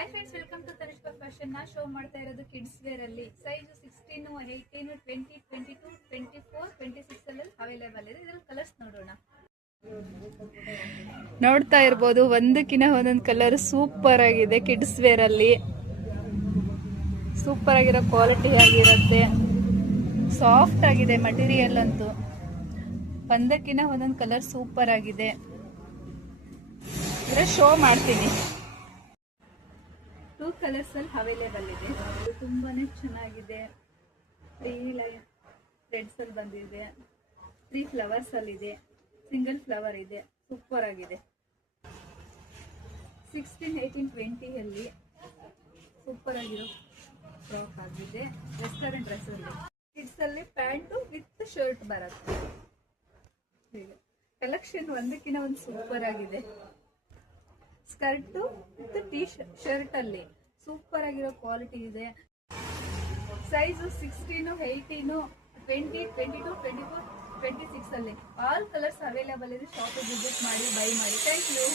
Hi friends, welcome to Tanishka fashion. ನಾ show ಮಾಡ್ತಾ ಇರೋದು ಕಿಡ್ಸ್ ವೇರ್ ಅಲ್ಲಿ. ಸೈಜ್ 16, 18, 20, 22, 24, 26 ಅಲ್ಲಿ ಅವೈಲೇಬಲ್ ಇದೆ. ಇದರಲ್ಲಿ ಕಲರ್ಸ್ ನೋಡೋಣ. ನೋಡ್ತಾ ಇರ್ಬೋದು, ಒಂದಕ್ಕಿಂತ ಒಂದೊಂದು ಕಲರ್ ಸೂಪರ್ ಆಗಿದೆ. ಕಿಡ್ಸ್ ವೇರ್ ಅಲ್ಲಿ ಸೂಪರ್ ಆಗಿರೋ ಕ್ವಾಲಿಟಿ ಆಗಿರುತ್ತೆ. ಸಾಫ್ಟ್ ಆಗಿದೆ ಮಟೀರಿಯಲ್ ಅಂತೂ. ಒಂದಕ್ಕಿಂತ ಒಂದೊಂದು ಕಲರ್ ಸೂಪರ್ ಆಗಿದೆ. ಶೋ ಮಾಡ್ತೀನಿ. 2 ಕಲರ್ಸ್ ಅಲ್ಲಿ ಅವೈಲೇಬಲ್ ಇದೆ. ಇದು ತುಂಬಾನೇ ಚೆನ್ನಾಗಿದೆ. 3 ಲೈನ್ ಥ್ರೆಡ್ಸ್ ಅಲ್ಲಿ ಬಂದಿದೆ. 3 ಫ್ಲವರ್ಸ್ ಅಲ್ಲಿ ಇದೆ. ಸಿಂಗಲ್ ಫ್ಲವರ್ ಇದೆ. ಸೂಪರ್ ಆಗಿದೆ. 16, 18, 20 ಅಲ್ಲಿ ಸೂಪರ್ ಆಗಿರೋ ಫ್ರಾಕ್ ಆಗಿದೆ. ವೆಸ್ಟರ್ನ್ ಡ್ರೆಸ್ ಅಲ್ಲಿ ಕಿಡ್ಸ್ ಅಲ್ಲಿ ಪ್ಯಾಂಟು ವಿತ್ ಶರ್ಟ್ ಬರುತ್ತೆ. ಕಲೆಕ್ಷನ್ ಒಂದಕ್ಕಿಂತ ಒಂದು ಸೂಪರ್ ಆಗಿದೆ. ಸ್ಕರ್ಟ್ ವಿತ್ ಟೀ ಶರ್ಟ್ ಅಲ್ಲಿ ಸೂಪರ್ ಆಗಿರೋ ಕ್ವಾಲಿಟಿ ಇದೆ. ಸೈಜ್ 16, 18, 20, 22, 24, 26 ಅಲ್ಲಿ ಆಲ್ ಕಲರ್ಸ್ ಅವೈಲೇಬಲ್ ಇದೆ. ಶಾಪಿಗೆ ವಿಸಿಟ್ ಮಾಡಿ, ಬೈ ಮಾಡಿ. Thank you.